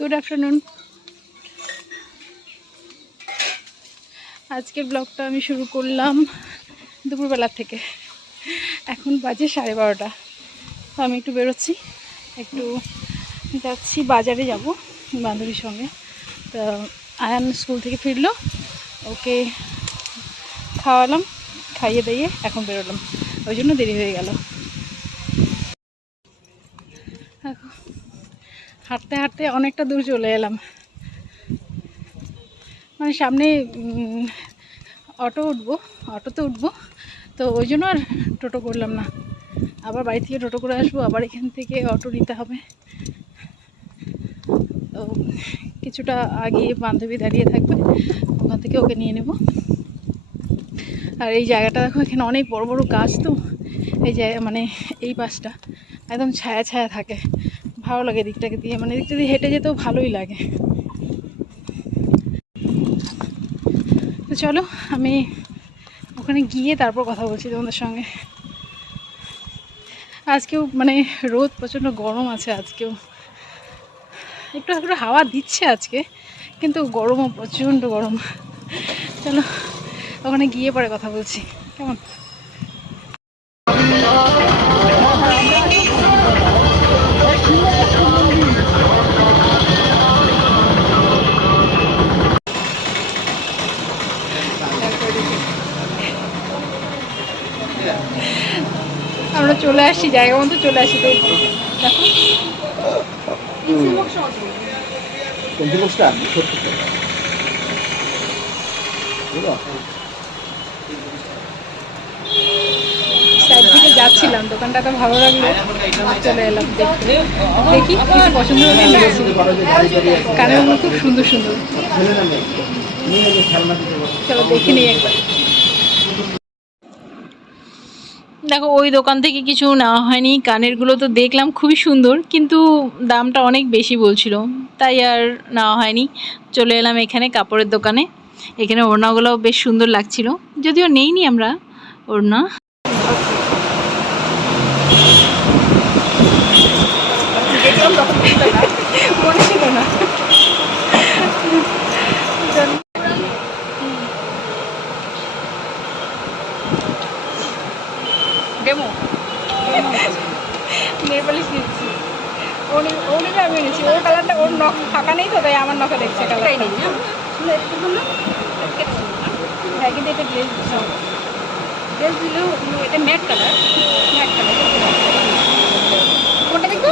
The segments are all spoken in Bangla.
Good afternoon. আজকের ব্লগটা আমি শুরু করলাম দুপুরবেলা থেকে। এখন বাজে 12:30। তো আমি একটু বেরোচ্ছি, একটু যাচ্ছি বাজারে যাব বান্ধবীর সঙ্গে। তো আয়ান স্কুল থেকে ফিরলো, ওকে খাওয়ালাম, খাইয়ে দিয়ে এখন বেরোলাম, ওই জন্য দেরি হয়ে গেল। হাঁটতে হাঁটতে অনেকটা দূর চলে এলাম, মানে সামনে অটোতে উঠবো, তো ওই জন্য আর টোটো করলাম না। আবার বাড়ি থেকে টোটো করে আসবো, আবার এখান থেকে অটো নিতে হবে। তো কিছুটা আগে বান্ধবী দাঁড়িয়ে থাকবে, ওখান থেকে ওকে নিয়ে নেব। আর এই জায়গাটা দেখো, এখানে অনেক বড় বড় গাছ, তো এই জায়গা মানে এই পাশটা একদম ছায়া ছায়া থাকে, ভালো লাগে দিকটাকে দিয়ে, মানে দিকটা দিয়ে হেঁটে যেতেও ভালোই লাগে। তো চলো আমি ওখানে গিয়ে তারপর কথা বলছি তোমাদের সঙ্গে। আজকেও মানে রোদ প্রচণ্ড গরম আছে, আজকেও একটু একটু হাওয়া দিচ্ছে আজকে, কিন্তু গরমও প্রচণ্ড গরম। চলো ওখানে গিয়ে পরে কথা বলছি, কেমন? আমরা চলে আসছি, জায়গা মতো চলে আসছি। তো সাইড থেকে যাচ্ছিলাম, দোকানটা তো ভালো লাগলো, চলে এলাম দেখতে। দেখি কিছু পছন্দ হলে নিয়েছি। কানেরগুলো খুব সুন্দর সুন্দর, চলো দেখে নিই একবার। দেখো ওই দোকান থেকে কিছু নেওয়া হয়নি, কানেরগুলো তো দেখলাম খুবই সুন্দর, কিন্তু দামটা অনেক বেশি বলছিল, তাই আর নেওয়া হয়নি। চলে এলাম এখানে কাপড়ের দোকানে। এখানে ওড়নাগুলোও বেশ সুন্দর লাগছিল, যদিও নেইনি আমরা ওড়না। মনে ছিল না। ডেমো নেলপালিশ নিচ্ছি, ওটা আমি এনেছি, ওর কালারটা, ওর নখ ফাঁকা নেই তো, তাই আমার নখে দেখছে কালারটাই নেই। হ্যাঁ, কিন্তু এটা গ্লেজ দিলেও এটা ম্যাট কালার, কোনটা দেখবো?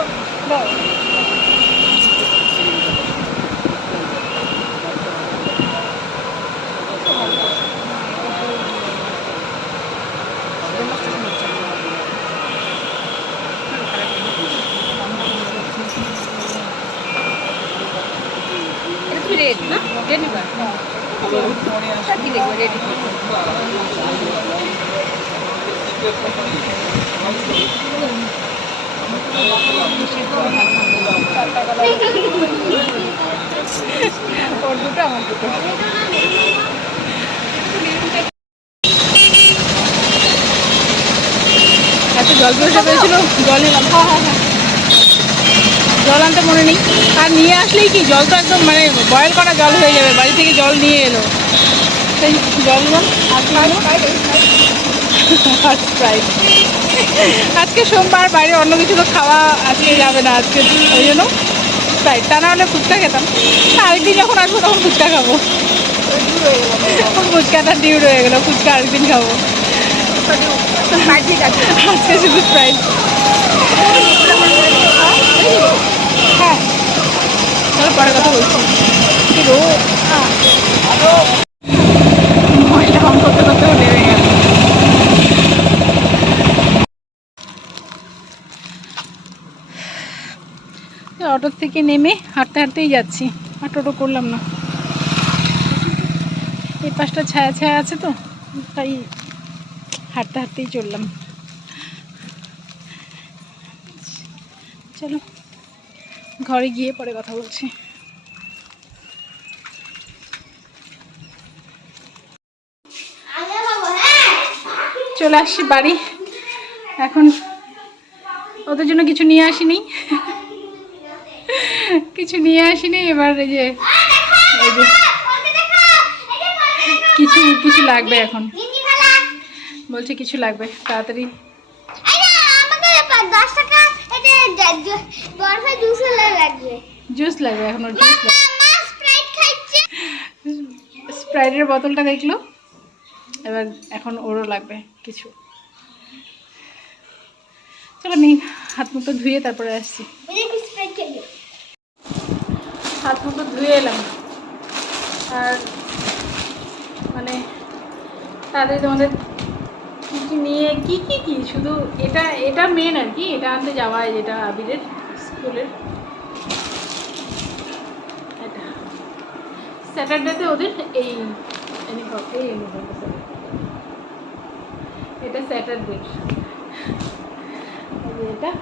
রেড না, রেড নিবা? কি দেখবো? রেড ওর দুটো, আমার দুটো। এত জল পিপাসা পেয়েছিল, জল নিলাম। হ্যাঁ, জল আনতে মনে নেই, আর নিয়ে আসলেই কি জল তো একদম মানে বয়েল করা জল হয়ে যাবে, বাড়ি থেকে জল নিয়ে এলো, সেই জল নিলাম। আজকে সোমবার, বাইরে অন্য কিছু তো খাওয়া আজকে যাবে না, আজকে ওই জন্য স্প্রাইট, তা না হলে ফুচকা খেতাম। আরেকদিন যখন আসবো তখন ফুচকা খাবো, ফুচকাটা ডিউ রয়ে গেলো, ফুচকা আরেকদিন খাবো, আজকে শুধু স্প্রাইট। হ্যাঁ চলো পরে কথা বলছি। মশলা কম করতে করতেও নেমে গেল। অটোর থেকে নেমে হাঁটতে হাঁটতেই যাচ্ছি, আর টোটো করলাম না। এই পাশটা ছায়া ছায়া আছে তো, তাই হাঁটতে হাঁটতেই চললাম। চলো ঘরে গিয়ে পরে কথা বলছি। চলে আসছি বাড়ি, এখন ওদের জন্য কিছু নিয়ে আসিনি, কিছু নিয়ে আসিনি। এবার এই যে কিছু কিছু লাগবে এখন, বলছে কিছু লাগবে তাড়াতাড়ি। জুস লাগবে এখন, ওর জুস লাগবে। স্প্রাইটের বোতলটা দেখলো, এবার এখন ওরও লাগবে কিছু। চলো নি হাত মুখটা ধুয়ে তারপরে আসছি। হাত মুখটা ধুয়ে এলাম আর মানে তাদের তোমাদের কি নিয়ে কি শুধু এটা মেন আর কি। এটা আনতে যাওয়া হয় যেটা আবিরের স্কুলের, এটা স্যাটারডেতে ওদের এই এটা স্যাটারডে, এটার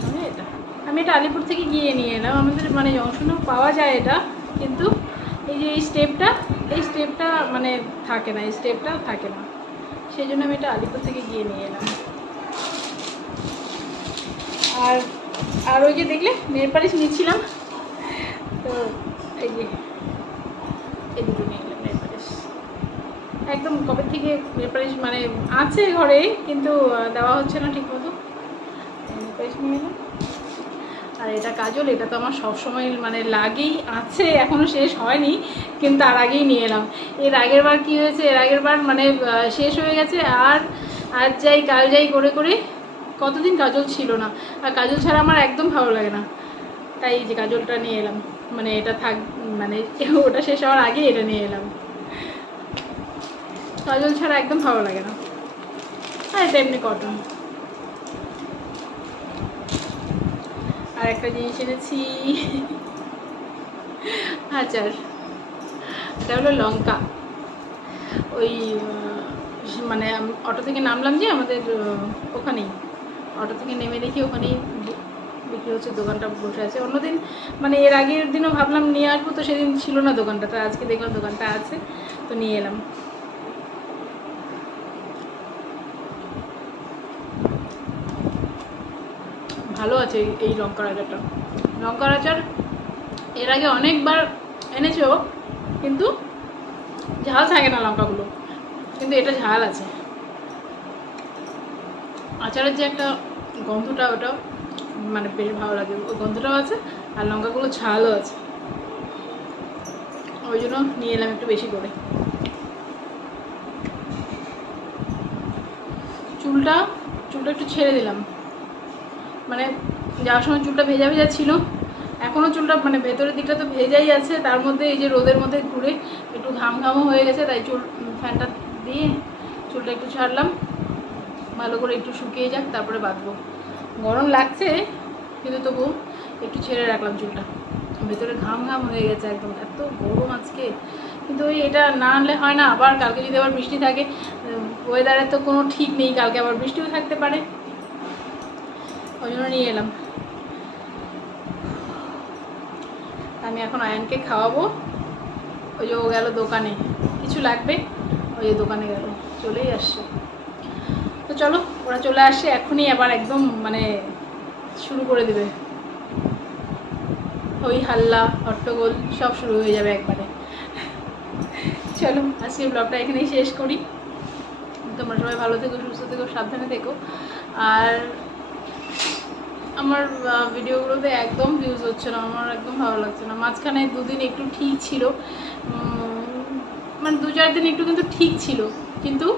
সঙ্গে এটা আমি এটা আলিপুর থেকে গিয়ে নিয়ে এলাম। আমাদের মানে জংশনেও পাওয়া যায় এটা, কিন্তু এই যে এই স্টেপটা মানে থাকে না, এই স্টেপটা থাকে না, সেই জন্য আমি এটা আলিপুর থেকে গিয়ে নিয়ে এলাম। আর ওই যে দেখলে নেল পালিশ নিচ্ছিলাম, তো এই যে এই দুটো নিয়ে এলাম নেল পালিশ। একদম কবে থেকে নেল পালিশ মানে আছে ঘরে, কিন্তু দেওয়া হচ্ছে না ঠিক মতো। নেল পালিশ নিয়ে এলাম। আর এটা কাজল, এটা তো আমার সবসময় মানে লাগেই আছে, এখনও শেষ হয়নি, কিন্তু তার আগেই নিয়ে এলাম। এর আগের বার কী হয়েছে, এর আগের বার মানে শেষ হয়ে গেছে, আর আজ যাই কাল যাই করে করে কতদিন কাজল ছিল না। আর কাজল ছাড়া আমার একদম ভালো লাগে না, তাই এই যে কাজলটা নিয়ে এলাম। মানে এটা থাক, মানে ওটা শেষ হওয়ার আগেই এটা নিয়ে এলাম। কাজল ছাড়া একদম ভালো লাগে না। আর এটা এমনি কটন। আর একটা জিনিস এনেছি, আচার। এটা হলো লঙ্কা। ওই মানে অটো থেকে নামলাম যে আমাদের ওখানেই, অটো থেকে নেমে দেখি ওখানেই বিক্রি হচ্ছে, দোকানটা বসে আছে। অন্যদিন মানে এর আগের দিনও ভাবলাম নিয়ে আসবো, তো সেদিন ছিল না দোকানটা, তো আজকে দেখলাম দোকানটা আছে, তো নিয়ে এলাম। ভালো আছে এই লঙ্কার আচারটা। লঙ্কার আচার এর আগে অনেকবার এনেছো, কিন্তু ঝাল থাকে না লঙ্কাগুলো, কিন্তু এটা ঝাল আছে। আচারের যে একটা গন্ধটা, ওটা মানে বেশ ভালো লাগে, ওই গন্ধটাও আছে, আর লঙ্কাগুলো ঝালও আছে, ওই জন্য নিয়ে এলাম একটু বেশি করে। চুলটা একটু ছেড়ে দিলাম, মানে যাওয়ার সময় চুলটা ভেজা ভেজা ছিল, এখনও চুলটা মানে ভেতরের দিকটা তো ভেজাই আছে, তার মধ্যে এই যে রোদের মধ্যে ঘুরে একটু ঘামও হয়ে গেছে, তাই ফ্যানটা দিয়ে চুলটা একটু ছাড়লাম, ভালো করে একটু শুকিয়ে যাক, তারপরে বাঁধবো। গরম লাগছে, কিন্তু তবু একটু ছেড়ে রাখলাম চুলটা, ভেতরে ঘাম হয়ে গেছে একদম, এত গরম আজকে। কিন্তু ওই এটা না আনলে হয় না, আবার কালকে যদি আবার বৃষ্টি থাকে, ওয়েদারের তো কোনো ঠিক নেই, কালকে আবার বৃষ্টিও থাকতে পারে, ওই জন্য নিয়ে এলাম। আমি এখন আয়নকে খাওয়াবো, ওই যে ও গেল দোকানে, কিছু লাগবে, ওই যে দোকানে গেল, চলেই আসছে। তো চলো, ওরা চলে আসে এখনই, আবার একদম মানে শুরু করে দেবে, ওই হাল্লা হট্টগোল সব শুরু হয়ে যাবে একবারে। চলো আজকে ব্লগটা এখানেই শেষ করি। তোমরা সবাই ভালো থেকো, সুস্থ থেকো, সাবধানে থেকো। আর আমার ভিডিওগুলোতে একদম ভিউজ হচ্ছে না, আমার একদম ভালো লাগছে না। মাঝখানে দুদিন একটু ঠিক ছিল, মানে 2-4 দিন একটু কিন্তু ঠিক ছিল, কিন্তু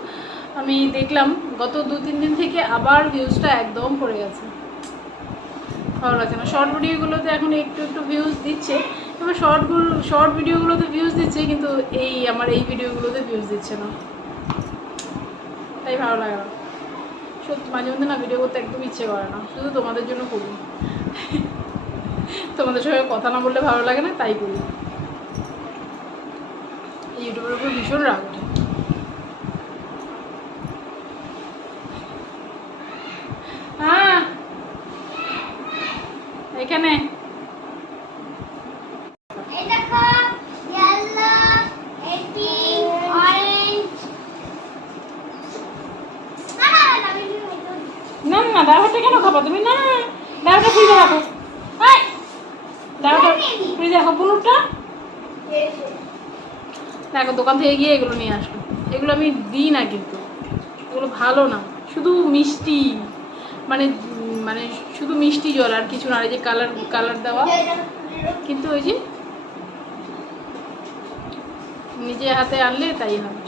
আমি দেখলাম গত 2-3 দিন থেকে আবার ভিউজটা একদম পড়ে গেছে, ভালো লাগছে না। শর্ট ভিডিওগুলোতে এখন একটু একটু ভিউজ দিচ্ছে, এবার শর্ট ভিডিওগুলোতে ভিউজ দিচ্ছে, কিন্তু আমার এই ভিডিওগুলোতে ভিউজ দিচ্ছে না, তাই ভালো লাগে না। সত্যি মাঝে মধ্যে না ভিডিও করতে একদম ইচ্ছে করে না, শুধু তোমাদের জন্য করি। তোমাদের সঙ্গে কথা না বললে ভালো লাগে না, তাই করি। ইউটিউবের উপর ভীষণ রাগ ওঠে। হ্যাঁ এখানে না না, ডালটা কেন খাবো তুমি? না ডালটা ফ্রিজে রাখো। দেখো বুনুরটা, দেখো দোকান থেকে গিয়ে এগুলো নিয়ে আসলো। এগুলো আমি দিই না, কিন্তু এগুলো ভালো না, শুধু মিষ্টি, মানে মানে শুধু মিষ্টি জল আর কিছু না। এই যে কালার কালার দেওয়া, কিন্তু ওই যে নিজে হাতে আনলে তাই হবে।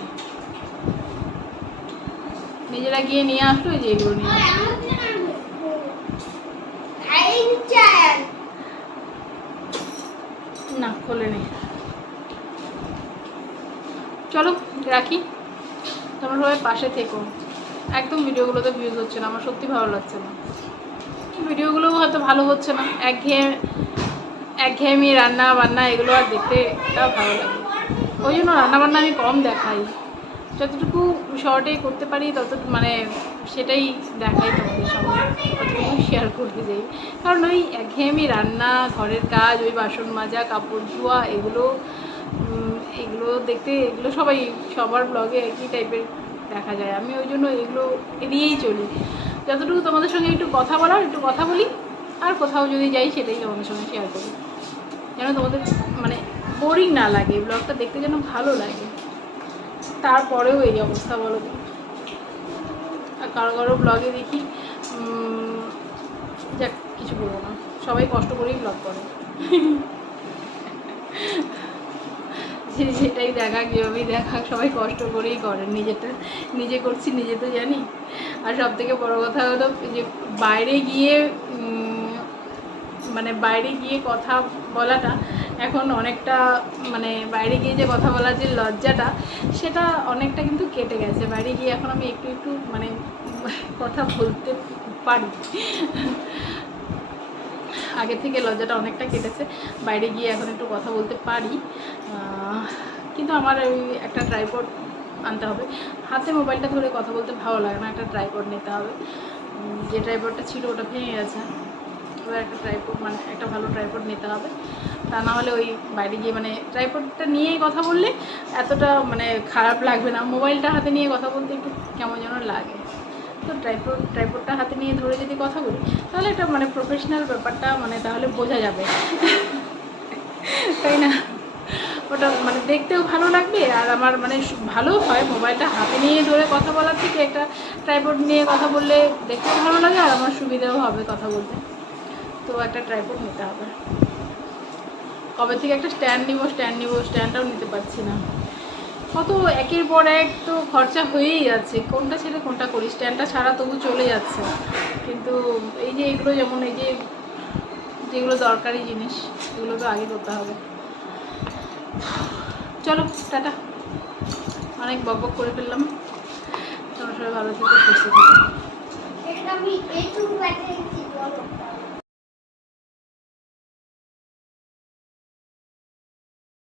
নিজেরা গিয়ে নিয়ে আসলো, এই যে এগুলো নিয়ে আসলো। না খোলে নেই। চলো রাখি, তোমরা সবাই পাশে থেকো। একদম ভিডিওগুলোতে ভিউজ হচ্ছে না, আমার সত্যি ভালো লাগছে না। ভিডিওগুলো হয়তো ভালো হচ্ছে না, একঘেয়েমি রান্না বান্না এগুলো আর দেখতে ভালো লাগে। ওই জন্য রান্নাবান্না আমি কম দেখাই, যতটুকু শর্টে করতে পারি ততটুকু মানে সেটাই দেখাই তোমাদের সঙ্গে, ততটুকু শেয়ার করতে যাই। কারণ ওই একঘেয়েমি রান্না, ঘরের কাজ, ওই বাসন মাজা, কাপড় ধোয়া, এগুলো দেখতে, এগুলো সবার ব্লগে একই টাইপের দেখা যায়। আমি ওই জন্য এগুলো এড়িয়েই চলি। যতটুকু তোমাদের সঙ্গে একটু কথা বলার, একটু কথা বলি, আর কোথাও যদি যাই সেটাই তোমাদের সঙ্গে শেয়ার করি, যেন তোমাদের মানে বোরিং না লাগে, ব্লগটা দেখতে যেন ভালো লাগে। তারপরেও এই অবস্থা বলো। আর কারো কারো ব্লগে দেখি যাক কিছু বলবো না, সবাই কষ্ট করেই ব্লগ করে। সেটাই দেখাক, যেভাবেই দেখাক, সবাই কষ্ট করেই করেন। নিজেটা নিজে করছি, নিজে তো জানি। আর সব থেকে বড়ো কথা হলো যে বাইরে গিয়ে কথা বলাটা এখন অনেকটা, মানে বাইরে গিয়ে যে কথা বলার যে লজ্জাটা, সেটা অনেকটা কিন্তু কেটে গেছে। বাইরে গিয়ে এখন আমি একটু একটু মানে কথা বলতে পারি, আগে থেকে লজ্জাটা অনেকটা কেটেছে। বাইরে গিয়ে এখন একটু কথা বলতে পারি, কিন্তু আমার ওই একটা ট্রাইপড আনতে হবে। হাতে মোবাইলটা ধরে কথা বলতে ভালো লাগে না, একটা ট্রাইপড নিতে হবে। যে ট্রাইপডটা ছিল ওটা ভেঙে গেছে, এবার একটা ট্রাইপড মানে একটা ভালো ট্রাইপড নিতে হবে। তা না হলে ওই বাইরে গিয়ে মানে ট্রাইপডটা নিয়েই কথা বললে এতটা মানে খারাপ লাগবে না। মোবাইলটা হাতে নিয়ে কথা বলতে একটু কেমন যেন লাগে। তো ট্রাইপডটা হাতে নিয়ে ধরে যদি কথা বলি, তাহলে একটা মানে প্রফেশনাল ব্যাপারটা মানে তাহলে বোঝা যাবে, তাই না? ওটা মানে দেখতেও ভালো লাগবে, আর আমার মানে ভালো হয় মোবাইলটা হাতে নিয়ে ধরে কথা বলার থেকে একটা ট্রাইপড নিয়ে কথা বললে দেখতেও ভালো লাগে, আর আমার সুবিধাও হবে কথা বলতে। তো একটা ট্রাইপড নিতে হবে। কবে থেকে একটা স্ট্যান্ডটাও নিতে পারছি না। কত একের পর এক তো খরচা হয়েই যাচ্ছে, কোনটা ছেড়ে কোনটা করি। স্ট্যান্ডটা ছাড়া তবু চলে যাচ্ছে, কিন্তু এই যে এগুলো, যেমন এই যে যেগুলো দরকারি জিনিস, এগুলো তো আগে করতে হবে। চলো টাটা, অনেক বকবক করে ফেললাম। তোমরা সবাই ভালো থেকো, সুস্থ থেকো।